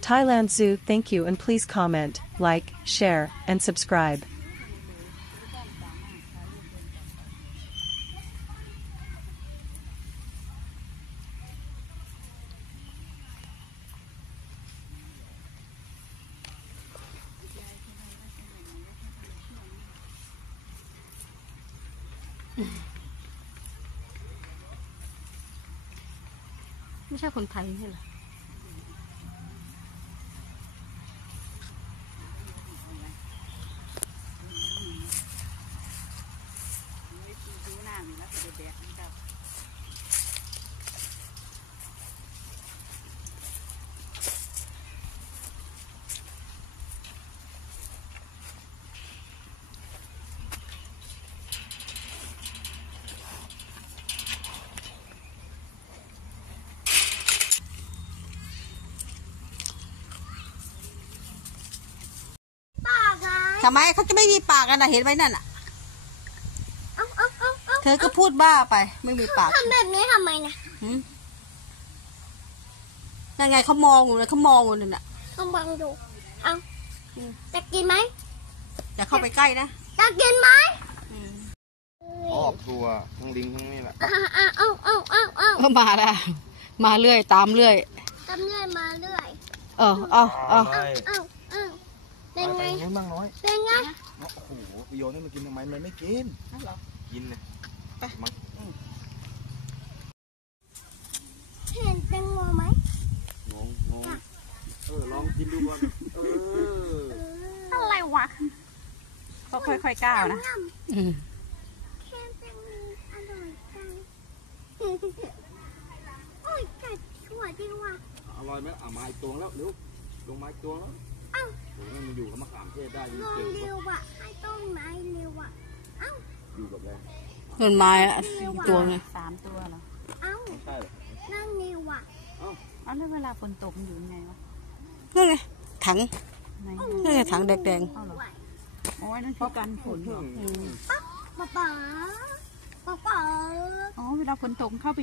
Thailand Zoo, thank you and please comment, like, share, and subscribe.ไม่ใช่คนไทยใช่หรอทำไมเขาจะไม่มีปากกันนะเห็นไหมนั่นอ่ะเธอก็พูดบ้าไปไม่มีปากทำแบบนี้ทำไมนะยังไงเขามองอยู่เลยเขามองอยู่นั่นน่ะต้องบังดูเอาจะกินไหมอย่าเข้าไปใกล้นะจะกินไหมออกตัวทั้งลิงทั้งนี่แหละก็มาแล้วมาเรื่อยตามเรื่อยตามเรื่อยมาเรื่อยเป็นไงบ้างน้อยเป็นไงโอ้โหโยนให้มันกินทำไมมันไม่กินกินเลยมันเห็นแตงโมไหมงลองกินดูก่อนอะไรวะเขาค่อยๆก้าวนะแค่แตงโมอร่อยจังโอ้ยกัดชั่วจริงว่ะอร่อยไหมมาอีกตัวแล้วเร็วลงมาอีกตัวแล้วมันอยู่กับมะขามเทศได้ลงเร็วอ่ะให้ต้นไม้เร็วอ่ะอยู่กับอะไรต้นไม้ตัวไง3 ตัวเหรอใช่นั่งเร็วอ่ะแล้วเวลาฝนตกมันอยู่ยังไงวะนั่นไงถังนั่นไงถังแดงๆโอ้ยนั่นคือกันฝนเหรอป๊าอ๋อเวลาฝนตกเข้าไป